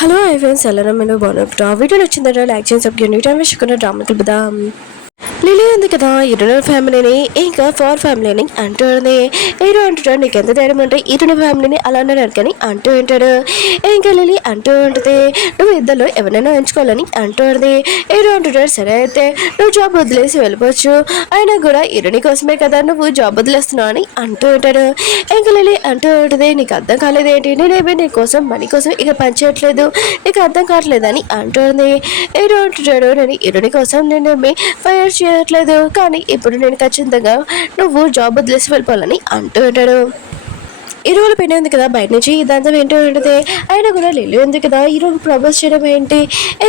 Hello friends ఎలా మీరు బాగున్నారు వీడియో నచ్చిందంటే లైక్ చేసి సబ్స్క్రైబ్ న్యూ టైం వేసుకున్న డ్రామా కలుపుదాం. లిలీ ఉంది కదా ఇరుని ఫ్యామిలీని ఇంకా ఫోర్ ఫ్యామిలీని అంటుంది. హీరో అంటాడు నీకు ఎంత ధైర్యం అంటే ఇరుని ఫ్యామిలీని అలా అన్నాడు కానీ అంటూ ఉంటాడు. ఇంకా లిలీ అంటూ ఉంటుంది నువ్వు ఇద్దరు ఎవరైనా ఎంచుకోవాలని అంటూ ఉంటుంది. హీరో అంటున్నాడు సరే అయితే నువ్వు జాబ్ వదిలేసి వెళ్ళిపోవచ్చు, అయినా కూడా ఇరుని కోసమే కదా నువ్వు జాబ్ వదిలేస్తున్నావు అని అంటూ ఉంటాడు. ఇంకా లిలీ అంటూ ఉంటుంది నీకు అర్థం కాలేదేంటి, నేనేమి నీ కోసం మనీ కోసం ఇక పనిచేయట్లేదు, నీకు అర్థం కావట్లేదని అంటుంది. హీరో అంటున్నాడు నేను ఇరుని కోసం నేనేమి ఫైర్ చేయట్లేదు, కానీ ఇప్పుడు నేను ఖచ్చితంగా నువ్వు జాబ్ వదిలేసి వెళ్ళిపోవాలని అంటూ ఉంటాడు. ఇరువులు పెళ్ళి ఉంది కదా బయట నుంచి ఇదంతా ఏంటో ఉంటుంది. అయినా కూడా లిల్లీ ఉంది కదా ఈరోజు ప్రపోజ్ చేయడం ఏంటి,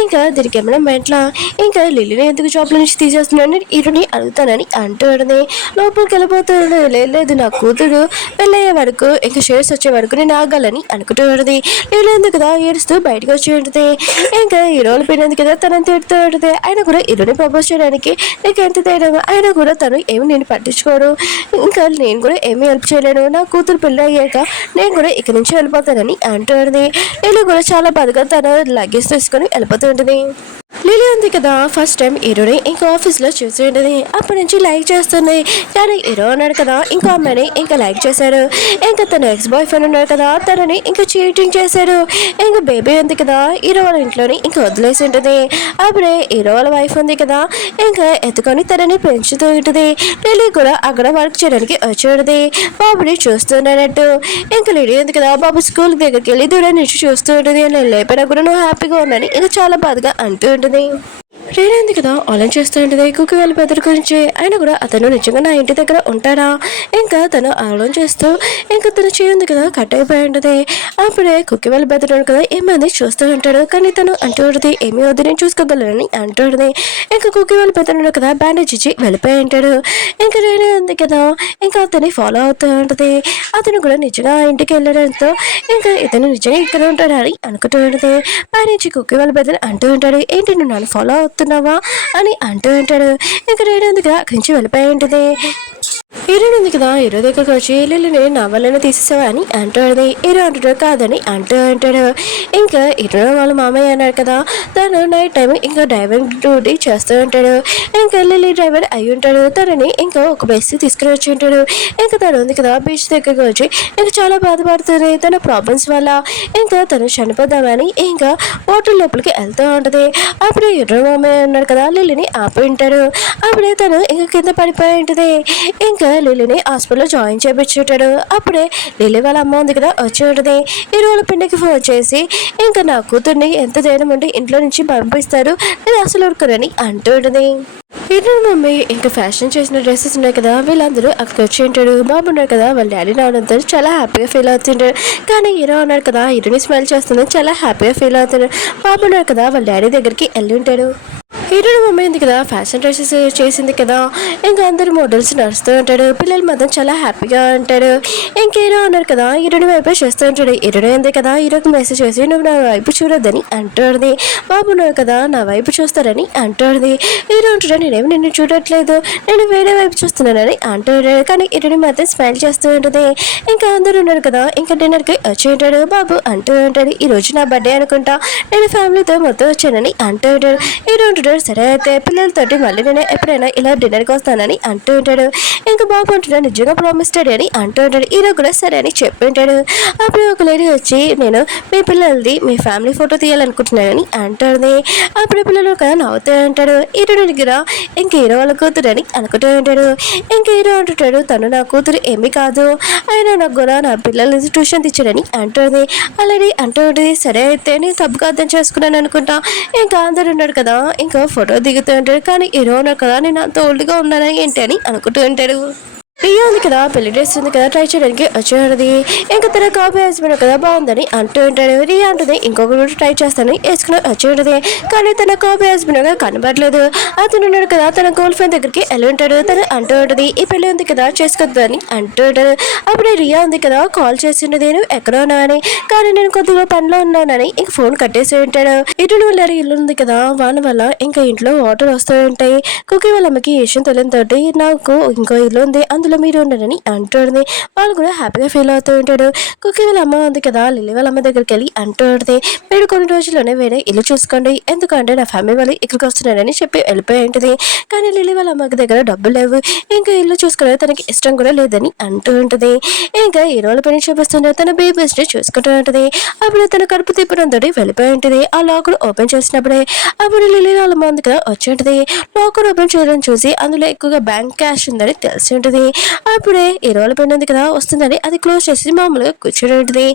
ఇంకా దీనికి ఏమైనా మెంట్లా, ఇంకా లిల్లీని ఎందుకు జాబ్ల నుంచి తీసేస్తున్నాను ఇరుని అడుగుతానని అంటూ ఉంటుంది. లోపలికి వెళ్ళిపోతాడు. లేదు నా కూతురు పెళ్ళయ్యే వరకు ఇంకా షేర్స్ వచ్చే వరకు నేను ఆగాలని అనుకుంటూ ఉంటుంది. లిల్లీ ఉంది కదా ఏడుస్తూ బయటకు వచ్చి ఉంటుంది. ఇంకా ఇరువులు పెళ్ళి ఉంది కదా తనని తిడుతూ ఉంటుంది. అయినా కూడా ఇరుని ప్రపోజ్ చేయడానికి నీకు ఎంత ధైర్యం, అయినా కూడా తను ఏమి నేను పట్టించుకోడు, ఇంకా నేను కూడా ఏమీ హెల్ప్ చేయలేను, నా కూతురు పెళ్ళి నేను కూడా ఇక్కడి నుంచి వెళ్ళిపోతానని అంటుంది. లిల్లీ కూడా చాలా బాధగా తన లగేజ్ తీసుకొని వెళ్ళిపోతూ ఉంటుంది. లిల్లీ ఉంది కదా ఫస్ట్ టైం హీరోని ఇంకా ఆఫీస్లో చూసి ఉంటుంది. అప్పటి నుంచి లైక్ చేస్తుంది, కానీ హీరో ఉన్నాడు కదా ఇంకో అమ్మాయిని ఇంకా లైక్ చేశాడు. ఇంకా తన ఎక్స్ బాయ్ ఫ్రెండ్ ఉన్నాడు కదా తనని ఇంకా చీటింగ్ చేశాడు. ఇంకా బేబీ ఉంది కదా హీరో వాళ్ళ ఇంట్లోని ఇంకా వదిలేసి ఉంటుంది. అప్పుడే హీరో వాళ్ళ వైఫ్ ఉంది కదా ఇంకా ఎత్తుకొని తనని పెంచుతూ ఉంటుంది. లిల్లీ కూడా అక్కడ వర్క్ చేయడానికి వచ్చేది బాబుని చూస్తున్నట్టు. ఇంకా లిల్లీ ఉంది కదా బాబు స్కూల్ దగ్గరికి వెళ్ళి దూరం నుంచి చూస్తూ ఉంటుంది. నేను లేకపోయినా కూడా నువ్వు హ్యాపీగా ఉన్నాను ఇంకా చాలా బాధగా అంటూ ఉంటుంది. రేణు కదా ఆన్లైన్ చేస్తూ ఉంటుంది కుక్కి వాళ్ళ పెద్దల గురించి. ఆయన కూడా అతను నిజంగా నా ఇంటి దగ్గర ఉంటాడా, ఇంకా తను ఆలోచన చేస్తూ ఇంకా తను చేయంది కదా కట్ అయిపోయి ఉంటుంది. అప్పుడే కుక్కి వాళ్ళ పెద్దలు కదా ఏమైంది చూస్తూ ఉంటాడు, కానీ తను అంటూ ఉంటుంది ఏమీ వద్దు నేను చూసుకోగలనని అంటూ ఉంటుంది. ఇంకా కుక్కి వాళ్ళ పెద్దలు కదా బ్యాండేజ్ ఇచ్చి వెళ్ళిపోయి ఉంటాడు. ఇంకా రేణు ఉంది కదా ఇంకా అతన్ని ఫాలో అవుతూ ఉంటుంది. అతను కూడా నిజంగా ఇంటికి వెళ్ళడంతో ఇంకా ఇతను నిజంగా ఇక్కడ ఉంటాడని అనుకుంటూ ఉంటుంది. పైనుంచి కుక్కి వాళ్ళ పెద్దలు అంటూ ఉంటాడు ఏంటి నువ్వు నన్ను ఫాలో అవుతున్నావా అని అంటూ ఉంటాడు. ఇంకా రేణు అక్కడి నుంచి వెళ్ళిపోయి ఉంటుంది. హీరో ఉంది కదా హీరో దగ్గరకు వచ్చి లిల్లీని నా వల్లనే తీసేసావా అని అంటాడు. హీరో అంటాడు కాదని అంటూ అంటాడు. ఇంకా హీరో వాళ్ళ మామయ్య అన్నాడు కదా తను నైట్ టైం ఇంకా డ్రైవింగ్ డ్యూటీ చేస్తూ ఉంటాడు. ఇంకా లిల్లీ డ్రైవర్ అయి ఉంటాడు. తనని ఇంకా ఒక బస్సు తీసుకుని వచ్చి ఉంటాడు. ఇంకా తను ఉంది కదా బీచ్ దగ్గరకు వచ్చి ఇంకా చాలా బాధపడుతుంది తన ప్రాబ్లమ్స్ వల్ల. ఇంకా తను చనిపోదామని ఇంకా హోటల్ లోపలికి వెళ్తూ ఉంటుంది. అప్పుడు హీరో మామయ్య అన్నాడు కదా లిల్లీని ఆపి ఉంటాడు. అప్పుడే తను ఇంకా కింద పడిపోయి ఉంటుంది. ఇంకా లిల్లీని హాస్పిటల్లో జాయిన్ చేయించుంటాడు. అప్పుడే లిల్లీ వాళ్ళ అమ్మ ఉంది కదా వచ్చి ఉంటుంది. ఈ రోజు పిండికి ఫోన్ చేసి ఇంకా నా కూతుర్ని ఎంత ధైర్యం ఉండి ఇంట్లో నుంచి పంపిస్తారు నేను అసలు ఊరుకోనని అంటూ ఉంటుంది. హీరో మమ్మీ ఇంకా ఫ్యాషన్ చేసిన డ్రెస్సెస్ ఉన్నాయి కదా వీళ్ళందరూ అక్కడికి వచ్చి ఉంటాడు. బాబు ఉన్నాడు కదా వాళ్ళ డాడీ రావడంతో చాలా హ్యాపీగా ఫీల్ అవుతుంటాడు. కానీ హీరో ఉన్నాడు కదా హీరోని స్మైల్ చేస్తుందని చాలా హ్యాపీగా ఫీల్ అవుతాడు. బాబు ఉన్నాడు కదా వాళ్ళ డాడీ దగ్గరికి వెళ్ళి ఉంటాడు. హీరోని మమ్మీ ఉంది కదా ఫ్యాషన్ డ్రెస్సెస్ చేసింది కదా ఇంకా అందరు మోడల్స్ నడుస్తూ ఉంటాడు. పిల్లలు మాత్రం చాలా హ్యాపీగా ఉంటాడు. ఇంకా హీరో ఉన్నారు కదా హీరోని వైపు చేస్తూ ఉంటాడు. హీరోని ఉంది కదా హీరోకి మెసేజ్ చేసి నువ్వు నా వైపు చూడొద్దని అంటుంది. బాబు ఉన్నారు కదా నా వైపు చూస్తారని అంటుంది. హీరో అంటాడు నేనేమి నిన్ను చూడట్లేదు నేను వేరే వైపు చూస్తున్నానని అంటాడు. కానీ హీరోని మాత్రం స్మైల్ చేస్తూ ఉంటుంది. ఇంకా అందరూ ఉన్నారు కదా ఇంకా డిన్నర్కి వచ్చి ఉంటాడు. బాబు అంటూ ఉంటాడు ఈ రోజు నా బర్త్డే అనుకుంటా నేను ఫ్యామిలీతో మొత్తం వచ్చానని అంటూ ఉంటాడు. హీరో అంటాడు సరే అయితే పిల్లలతోటి మళ్ళీ నేను ఎప్పుడైనా ఇలా డిన్నర్కి వస్తానని అంటూ ఉంటాడు. ఇంకా బాబు అంటున్నాడు నిజంగా ప్రామిస్ డాడీ అని అంటూ ఉంటాడు. హీరో కూడా సరే అని చెప్పి ఉంటాడు. అప్పుడు ఒక లేడీ వచ్చి నేను మీ పిల్లలది మీ ఫ్యామిలీ ఫోటో తీయాలనుకుంటున్నానని అంటుంది. అప్పుడు పిల్లలు కదా నవ్వుతూ ఉంటాడు. హీరో దగ్గర ఇంక హీరో వాళ్ళ కూతురు అని అనుకుంటూ ఉంటాడు. ఇంక హీరో అంటుంటాడు తను నా కూతురు ఏమీ కాదు, అయినా నాకు కూడా నా పిల్లల్ని ట్యూషన్ తెచ్చాడని అంటుంది. అలాగే అంటూ ఉంటుంది సరే అయితే నేను తప్పుగా అర్థం చేసుకున్నాను అనుకుంటా. ఇంకా అందరు ఉన్నాడు కదా ఇంకా ఫోటో దిగుతూ ఉంటాడు. కానీ హీరో ఉన్నాడు కదా నేను అంత ఓల్డ్గా ఉన్నానా ఏంటి అని అనుకుంటూ ఉంటాడు. రియా ఉంది కదా పెళ్లి డ్రెస్ ఉంది కదా ట్రై చేయడానికి వచ్చేది. ఇంకా తన కాపీ వేసుకున్నాడు కదా బాగుందని అంటూ ఉంటాడు. రియా అంటుంది ఇంకొకటి ట్రై చేస్తానని వేసుకుని వచ్చేది. కానీ తన కాపీ వేసుకున్నాక కనబడలేదు. అతను ఉన్నాడు కదా తన గర్ల్ ఫ్రెండ్ దగ్గరికి వెళ్ళి ఉంటాడు. తను అంటూ ఉంటుంది ఈ పెళ్లి ఉంది కదా చేసుకోవద్దు అని అంటూ ఉంటాడు. అప్పుడే రియా ఉంది కదా కాల్ చేసిండదు నేను ఎక్కడ ఉన్నానని, కానీ నేను కొద్దిగా పనిలో ఉన్నానని ఇంక ఫోన్ కట్టేసి ఉంటాడు. ఇటు వెళ్ళారు ఇల్లు ఉంది కదా వాన వల్ల ఇంకా ఇంట్లో వాటర్ వస్తూ ఉంటాయి. కుకీ వాళ్ళ అమ్మకి ఈ విషయం తెలియని తోటి నాకు ఇంకో ఇల్లు ఉంది అందులో ప్లేస్లో మీరు ఉండరని అంటుంది. వాళ్ళు కూడా హ్యాపీగా ఫీల్ అవుతూ ఉంటాడు. కుక్కీ వాళ్ళ అమ్మ ఉంది కదా, లిల్లీ వాళ్ళ అమ్మ దగ్గరికి వెళ్ళి అంటుంది, మీరు కొన్ని రోజుల్లోనే వేరే ఇల్లు చూసుకోండి, ఎందుకంటే నా ఫ్యామిలీ వాళ్ళు ఇక్కడికి వస్తున్నారని చెప్పి వెళ్ళిపోయి ఉంటుంది. కానీ లిల్లీ వాళ్ళ అమ్మకి దగ్గర డబ్బులు లేవు, ఇంకా ఇల్లు చూసుకునే తనకి ఇష్టం కూడా లేదని అంటూ ఉంటుంది. ఇంకా ఈ రోజు పని చూపిస్తుంటే తన బేబీస్ ని చూసుకుంటూ ఉంటుంది. అప్పుడు తన కడుపు తిప్పడంతో వెళ్ళిపోయి ఉంటుంది. ఆ లాకర్ ఓపెన్ చేసినప్పుడే అప్పుడు లిల్లీ వాళ్ళ అమ్మ ఉంది కదా వచ్చి ఉంటుంది. లాకర్ ఓపెన్ చేయడం చూసి అందులో ఎక్కువగా బ్యాంక్ క్యాష్ ఉందని తెలిసి ఉంటుంది. అప్పుడే ఈ రోజు పని ఉంది కదా వస్తుందని అది క్లోజ్ చేసి మామూలుగా కూర్చొని ఉంటుంది.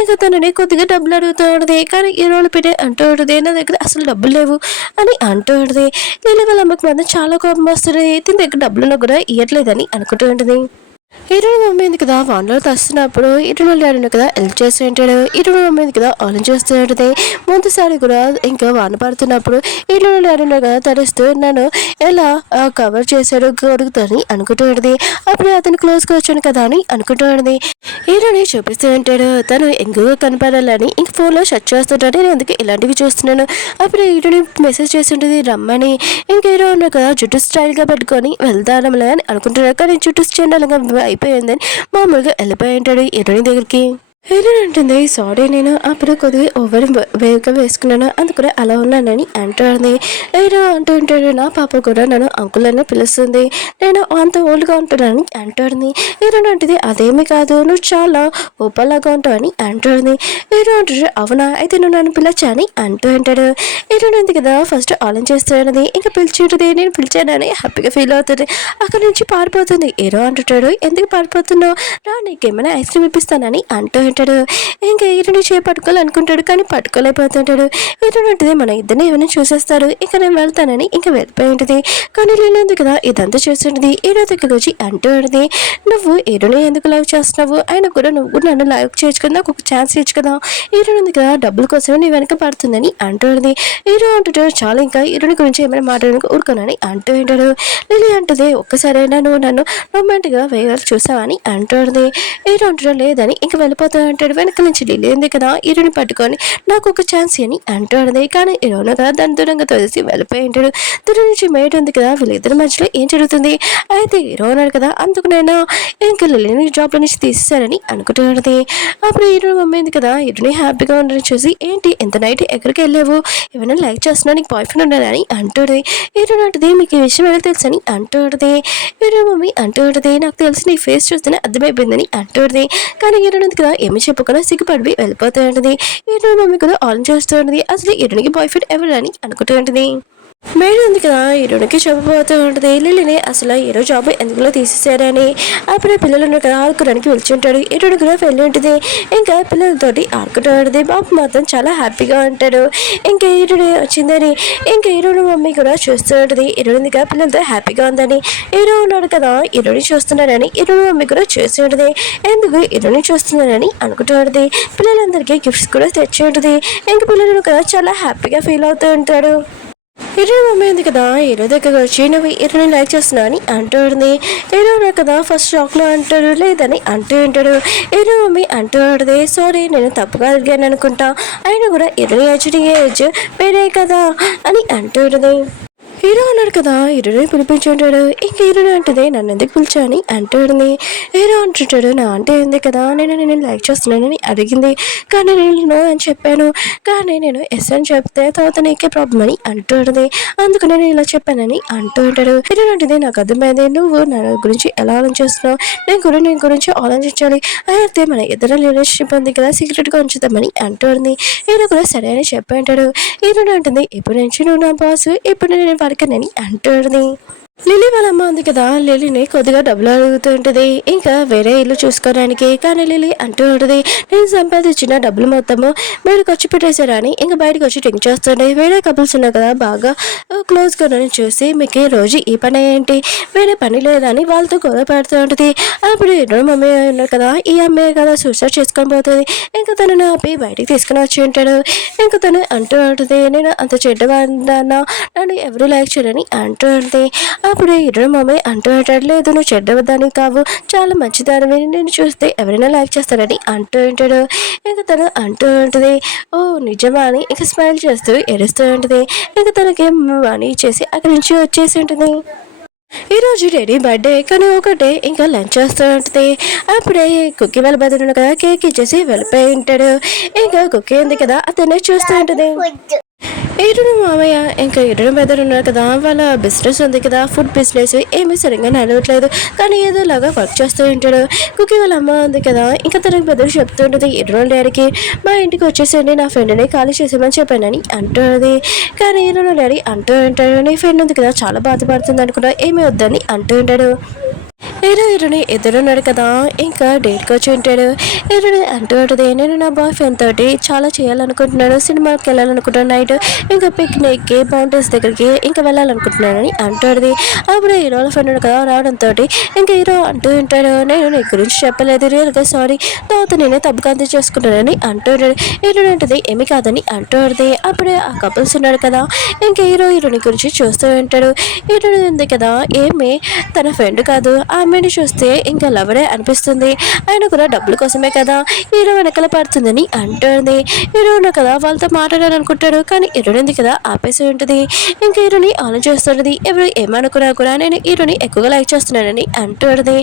ఇంకా తనని కొద్దిగా డబ్బులు అడుగుతూ ఉంటుంది. కానీ ఈ రోజు పెట్టి అంటూ ఉంటుంది, నా దగ్గర అసలు డబ్బులు లేవు అని అంటూ ఉంటుంది. లిల్లీ వాళ్ళ అమ్మకి మాత్రం చాలా కోపం వస్తుంది. దీని దగ్గర డబ్బులు కూడా ఇవ్వట్లేదని అనుకుంటూ ఉంటుంది. ఇరుడు మమ్మీ ఉంది కదా వాన్లో తస్తున్నప్పుడు ఇరుడు డాడీని కదా హెల్ప్ చేస్తూ ఉంటాడు. ఇరుడు మమ్మీ ఉంది కదా ఆలోచిస్తూ ఉంటుంది. ముందుసారి కూడా ఇంకా వాన పడుతున్నప్పుడు ఇరుడు డాడీని కదా తడుస్తూ నన్ను ఎలా కవర్ చేశాడు కొడుకుతోని అనుకుంటూ ఉంటుంది. అప్పుడే అతను క్లోజ్గా వచ్చాను కదా అని అనుకుంటూ ఉంటుంది. హీరోని చూపిస్తూ ఉంటాడు. తను ఎంగుగా కనపడాలని ఇంక ఫోన్లో సెర్చ్ చేస్తుంటాడు. నేను అందుకే ఇలాంటివి చూస్తున్నాను. అప్పుడు హీరోని మెసేజ్ చేస్తుంటుంది రమ్మని. ఇంక హీరో ఉన్న కదా జుట్టు స్టైల్గా పెట్టుకొని వెళ్తాడంలే అని అనుకుంటున్నాడు. కానీ జుట్టు స్టైల్గా అయిపోయిందని మామూలుగా వెళ్ళిపోయి ఉంటాడు హీరోని దగ్గరికి. హీరోయిన్ అంటుంది, సారీ నేను అప్పుడు కొద్దిగా ఓవర్ వేగంగా వేసుకున్నాను, అందుకనే అలా ఉన్నానని అంటుంది. హీరో అంటూ ఉంటాడు, నా పాప కూడా నన్ను అంకుల్ అని పిలుస్తుంది, నేను అంత ఓల్డ్గా ఉంటున్నానని అంటుంది. హీరోయిన్ అంటుంది, అదేమీ కాదు, నువ్వు చాలా ఓపలాగా ఉంటావు అని అంటుంది. హీరో అంటాడు, అవునా అయితే నువ్వు నన్ను పిలచా అని అంటూ ఉంటాడు. హీరోయిన్ ఉంది కదా ఫస్ట్ ఆలోచన చేస్తున్నది, ఇంకా పిలిచి ఉంటుంది, నేను పిలిచానని హ్యాపీగా ఫీల్ అవుతుంది. అక్కడి నుంచి పారిపోతుంది. హీరో అంటుంటాడు, ఎందుకు పారిపోతున్నావు, రా నీకేమైనా ఐస్ క్రీమ్ ఇప్పిస్తానని అంటూ ఉంటాడు. ఇంకా హీరోని పట్టుకోవాలనుకుంటాడు కానీ పట్టుకోలేకపోతుంటాడు. హీరోని ఉంటుంది, మన ఇద్దరిని ఏమైనా చూసేస్తారు, ఇంకా నేను వెళ్తానని ఇంకా వెళ్ళిపోయి ఉంటుంది. కానీ లేదు కదా ఇదంతా చూస్తుంటుంది. హీరో దగ్గరికి వచ్చి అంటూ ఉంటుంది, నువ్వు హీరోని ఎందుకు లవ్ చేస్తున్నావు, అయినా కూడా నువ్వు నన్ను లవ్ చేయొచ్చు కదా, నాకు ఒక ఛాన్స్ ఇచ్చు కదా, హీరోని ఉంది కదా డబ్బుల కోసం నీ వెనక పడుతుందని అంటుంది. హీరో అంటుంటాడు, చాలా ఇంకా హీరోని గురించి ఏమైనా మాట్లాడడానికి ఊరుకోనని అంటూ ఉంటాడు. లిల్లీ అంటుంది, ఒక్కసారైనా నువ్వు నన్ను రొమాంటిక్గా వేయాలి చూసావని అంటుంది. హీరో అంటాడు, లేదని ఇంకా వెళ్ళిపోతా అంటాడు. వెనక నుంచి లిల్లీ ఉంది కదా హీరోని పట్టుకొని నాకు ఒక ఛాన్స్ అని అంటాడు. కానీ హీరోను కదా దాని దూరంగా తోసి వెళ్ళిపోయి ఉంటాడు. దూరం నుంచి మేడ్ ఉంది కదా వీళ్ళిద్దరి మధ్యలో ఏం జరుగుతుంది, అయితే హీరో ఉన్నాడు కదా అందుకు నేను ఇంకా లిల్లీని జాబ్లో నుంచి తీసేశారని అనుకుంటున్నది. అప్పుడు హీరో మమ్మీ ఉంది కదా హీరోని హ్యాపీగా ఉండని చూసి, ఏంటి ఎంత నైట్ ఎక్కడికి వెళ్ళావు, ఏమైనా లైక్ చేస్తున్నా, నీకు బాయ్ ఫ్రెండ్ ఉన్నాడని అంటుంది. హీరో అంటుంది, మీకు ఈ విషయం ఎలా తెలుసు అని అంటుంది. హీరో మమ్మీ అంటుంది, నాకు తెలిసి నీ ఫేస్ చూస్తేనే అర్థమైపోయిందని అంటుంది. కానీ హీరో ఉంది కదా ఏమి చెప్పకుండా సిగ్గుపడి వెళ్ళిపోతూ ఉంటుంది. హీరో మమ్మీ కూడా ఆన్ చేస్తూ ఉంటుంది, అసలు హీరోనికి బాయ్ ఫ్రెండ్ ఎవరు అని అనుకుంటూ ఉంటుంది. మేడం ఉంది కదా హీరోనికి చెప్పబోతూ ఉంటుంది, లిల్లీని అసలు హీరో జాబ్ ఎందుకులో తీసేశారని. అప్పుడే పిల్లలు ఉన్న కదా ఆడుకోవడానికి వెళ్తుంటాడు. హీరోని కూడా వెళ్ళి ఉంటుంది. ఇంకా పిల్లలతోటి ఆడుకుంటూ ఉంటుంది. బాబు మాత్రం చాలా హ్యాపీగా ఉంటాడు. ఇంకా హీరోని వచ్చిందని ఇంకా హీరోని మమ్మీ కూడా చూస్తూ ఉంటుంది. హీరోని కదా పిల్లలతో హ్యాపీగా ఉందని. హీరో ఉన్నాడు కదా హీరోని చూస్తున్నాడని హీరోని మమ్మీ కూడా చూస్తూ ఉంటుంది. ఎందుకు హీరోని చూస్తున్నాడని అనుకుంటూ ఉంటుంది. పిల్లలందరికీ గిఫ్ట్స్ కూడా తెచ్చి ఉంటుంది. ఇంకా పిల్లలు కదా చాలా హ్యాపీగా ఫీల్ అవుతూ ఉంటాడు. హీరో మమ్మీ ఉంది కదా హీరో దగ్గర వచ్చి నువ్వు హీరోని లైక్ చేస్తున్నావు అని అంటుంది. హీరో కదా ఫస్ట్ షాక్లో అంటాడు, లేదని అంటూ ఉంటాడు. హీరో మమ్మీ అంటూ ఉంటుంది, సారీ నేను తప్పుగా అడిగాను అనుకుంటా, అయినా కూడా హీరోని ఏజ్ వేరే కదా అని అంటూ ఉంటుంది. హీరో అన్నాడు కదా హీరోని పిలిపించుంటాడు. ఇంక హీరోని అంటుంది, నన్ను ఎందుకు పిలిచా అని అంటాడుని. హీరో అంటుంటాడు, నా అంటే ఉంది కదా నేను లైక్ చేస్తున్నానని అడిగింది, కానీ నేను నో అని చెప్పాను, కానీ నేను ఎస్ అని చెప్తే తర్వాత నీకే ప్రాబ్లం అని అంటుంది, అందుకు నేను ఇలా చెప్పానని అంటూ ఉంటాడు. హీరో అంటుంది, నాకు అర్థమైంది నువ్వు నా గురించి ఎలా ఆలోచిస్తున్నావు, నేను గురించి ఆలోచించాలి, అయితే మన ఇద్దరు రిలేషన్షిప్ ఉంది కదా సీక్రెట్గా ఉంచుతామని అంటుంది. హీరో కూడా సరే అని చెప్పి అంటాడు. హీరో అంటుంది, ఇప్పుడు నుంచి నువ్వు నా బాస్, ఇప్పుడు నేను వరకనని అంటుంది. లిల్లీ వాళ్ళ అమ్మ ఉంది కదా లిల్లీని కొద్దిగా డబ్బులు అడుగుతుంటుంది ఇంకా వేరే ఇల్లు చూసుకోవడానికి. కానీ లిల్లీ అంటూ ఉంటుంది, నేను సంపాదించిన డబ్బులు మొత్తము మీరు ఖర్చు పెట్టేశారా అని ఇంకా బయటకు వచ్చి టింక్ చేస్తుండే. వేరే కపుల్స్ ఉన్నారు కదా బాగా క్లోజ్గా చూసి, మీకు రోజు ఈ పని ఏంటి, వేరే పని లేదని వాళ్ళతో గొడవ పెడుతూ ఉంటుంది. అప్పుడు ఎన్నో మమ్మీ ఉన్నారు కదా ఈ అమ్మాయి కదా సూసైడ్ చేసుకొని పోతుంది. ఇంకా తనను ఆపి బయటికి తీసుకుని వచ్చి ఉంటాడు. ఇంకా తను అంటూ ఉంటుంది, నేను అంత చెడ్డవాడినా నన్ను ఎవరు లైక్ చేయరని అంటూ ఉంటుంది. అప్పుడు హీరో మమ్మీ అంటూ ఉంటాడు, లేదు నువ్వు చెడ్డవద్దని కావు, చాలా మంచిదానివి, నేను చూస్తే ఎవరైనా లైక్ చేస్తారని అంటూ ఉంటాడు. ఇంకా తను అంటూ ఉంటుంది, ఓ నిజమా అని ఇంకా స్మైల్ చేస్తూ ఎరుస్తూ ఉంటుంది. ఇంకా తనకి మనీ ఇచ్చేసి అక్కడి నుంచి వచ్చేసి ఉంటుంది. ఈరోజు డాడీ బర్త్డే కానీ ఒకటే ఇంకా లంచ్ చేస్తూ ఉంటుంది. అప్పుడే కుక్కీ వాళ్ళ బదులు కదా కేక్ ఇచ్చేసి వెళ్ళిపోయి ఉంటాడు. ఇంకా కుక్కీ ఉంది కదా అతనే చూస్తూ ఉంటుంది. ఈరుడు మామయ్య ఇంకా ఇరుడు బెదరు ఉన్నారు కదా, వాళ్ళ బిజినెస్ ఉంది కదా, ఫుడ్ బిజినెస్ ఏమీ సరిగ్గా నడవట్లేదు. కానీ ఏదోలాగా వర్క్ చేస్తూ ఉంటాడు. కుక్కీ వాళ్ళ అమ్మ ఉంది కదా, ఇంకా తనకు బెదరు చెప్తూ ఉంటుంది ఇరుడు డాడీకి, మా ఇంటికి వచ్చేసండి నా ఫ్రెండ్ని ఖాళీ చేసామని చెప్పానని అంటుంది. కానీ ఇరుడు డాడీ అంటూ ఉంటాడు, నీ ఫ్రెండ్ ఉంది కదా చాలా బాధపడుతుంది అనుకున్నా, ఏమీ వద్దని అంటూ ఉంటాడు. హీరోయిన్ ఎదురున్నాడు కదా, ఇంకా డేట్కి వచ్చి ఉంటాడు. హీరోని అంటూ ఉంటుంది, నేను నా బాయ్ ఫ్రెండ్ తోటి చాలా చేయాలనుకుంటున్నాను, సినిమాకి వెళ్ళాలనుకుంటున్నాను, నైట్ ఇంకా పిక్నిక్కి మౌంటైన్స్ దగ్గరికి ఇంకా వెళ్ళాలనుకుంటున్నానని అంటుంది. అప్పుడు హీరోల ఫ్రెండ్ కదా రావడంతో ఇంకా హీరో అంటూ ఉంటాడు, నేను నీ గురించి చెప్పలేదు, రియల్గా సారీ, తర్వాత నేనే తప్పుకంతి చేసుకుంటానని అంటుంటాడు. హీరోని అంటుంది ఏమి కాదని అంటుంది. అప్పుడే ఆ కపుల్స్ ఉన్నాడు కదా, ఇంకా హీరోని గురించి చూస్తూ ఉంటాడు. హీరోని ఉంది కదా, ఏమి తన ఫ్రెండ్ కాదు, ఆమెను చూస్తే ఇంకా లవరే అనిపిస్తుంది, ఆయన కూడా డబ్బుల కోసమే కదా హీరో వెనకల పడుతుందని అంటుంది. హీరోను కదా వాళ్ళతో మాట్లాడాలనుకుంటాడు, కానీ హీరోనింది కదా ఆపేసి ఉంటుంది. ఇంకా హీరోని ఆలోచిస్తుంటది, ఎవరు ఏమనుకున్నా కూడా నేను హీరోని ఎక్కువగా లైక్ చేస్తున్నానని అంటుంది.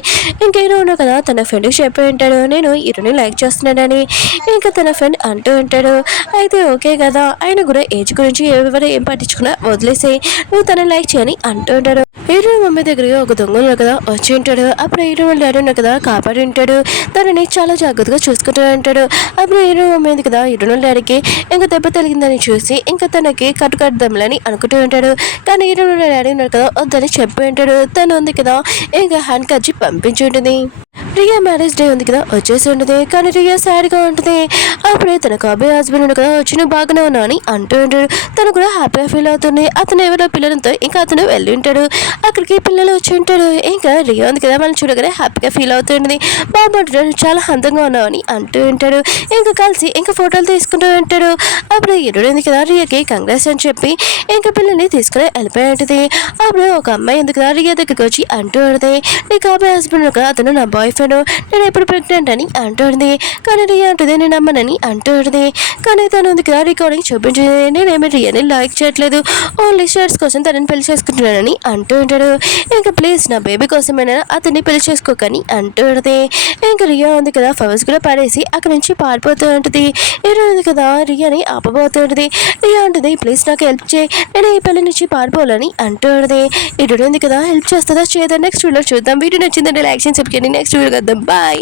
ఇంకా హీరోను కదా తన ఫ్రెండ్కి చెప్పి ఉంటాడు, నేను హీరోని లైక్ చేస్తున్నానని. ఇంకా తన ఫ్రెండ్ అంటూ ఉంటాడు, అయితే ఓకే కదా, ఆయన కూడా ఏజ్ గురించి ఎవరు ఏం పట్టించుకున్నా వదిలేసి నువ్వు తనని లైక్ చేయని అంటూ ఉంటాడు. హీరో మమ్మీ దగ్గరికి ఒక దొంగలు కదా వచ్చి ఉంటాడు. అప్పుడు హీరో వాళ్ళ డాడీ ఉన్న కదా కాపాడి ఉంటాడు, తనని చాలా జాగ్రత్తగా చూసుకుంటూ ఉంటాడు. అప్పుడు హీరో మమ్మీ ఉంది కదా హీరో వాళ్ళ డాడీకి ఇంకా దెబ్బ తగిలిందని చూసి ఇంకా తనకి కట్టుకడదాంలని అనుకుంటూ ఉంటాడు. కానీ హీరో వాళ్ళ డాడీ ఉన్నాడు కదా వద్దని చెప్పి ఉంటాడు. తను ఉంది కదా ఇంకా హ్యాండ్ కచ్చి పంపించి ఉంటుంది. రియా మ్యారేజ్ డే ఉంది కదా వచ్చేసి ఉంటుంది, కానీ రియా సాడ్గా ఉంటుంది. అప్పుడే తన కాబోయే హస్బెండ్ ఉంది కదా వచ్చి నువ్వు బాగానే ఉన్నావు అని అంటూ ఉంటాడు. తను కూడా హ్యాపీగా ఫీల్ అవుతుంది. అతను ఎవరో పిల్లలతో ఇంకా అతను వెళ్ళి ఉంటాడు. అక్కడికి పిల్లలు వచ్చి ఉంటాడు. ఇంకా రియా ఉంది కదా మనం చూడగానే హ్యాపీగా ఫీల్ అవుతుంది. బాబు అంటాడు చాలా అందంగా ఉన్నావు అని అంటూ ఉంటాడు. ఇంకా కలిసి ఇంకా ఫోటోలు తీసుకుంటూ ఉంటాడు. అప్పుడు ఎరుడు ఉంది కదా రియాకి కంగ్రెస్ అని చెప్పి ఇంకా పిల్లల్ని తీసుకుని వెళ్ళిపోయి ఉంటుంది. అప్పుడు ఒక అమ్మాయి ఉంది కదా రియా దగ్గరికి వచ్చి అంటూ ఉంటుంది, నీ కాబోయే హస్బెండ్ కదా అతను నా బాయ్ ఫ్రెండ్, నేను ఎప్పుడు ప్రెగ్నెంట్ అని అంటుంది. కానీ రియా అంటుంది నేను నమ్మనని అంటుంది. కానీ తను ఉంది కదా రికార్డింగ్ చూపించింది, నేనేమి రియాని లైక్ చేయట్లేదు, ఓన్లీ షర్ట్స్ కోసం తనని పెళ్లి చేసుకుంటున్నానని అంటూ ఉంటాడు. ఇంకా ప్లీజ్ నా బేబీ కోసమైనా అతన్ని పెళ్లి చేసుకోకని అంటుంది. ఇంకా రియా ఉంది కదా ఫ్లవర్స్ కూడా పడేసి అక్కడి నుంచి పారిపోతూ ఉంటుంది. హీరో ఉంది కదా రియాని ఆపబోతూ ఉంటుంది. రియా ఉంటుంది ప్లీజ్ నాకు హెల్ప్ చేయి, నేను ఈ పెళ్లి నుంచి పారిపోవాలని అంటుంది. హీరో ఉంది కదా హెల్ప్ చేస్తుందా చేయదా నెక్స్ట్ వీడియో చూద్దాం. వీడియో నచ్చిందంటే లైక్ చేసి నెక్స్ట్ వీడియో కద్దాం. బాయ్.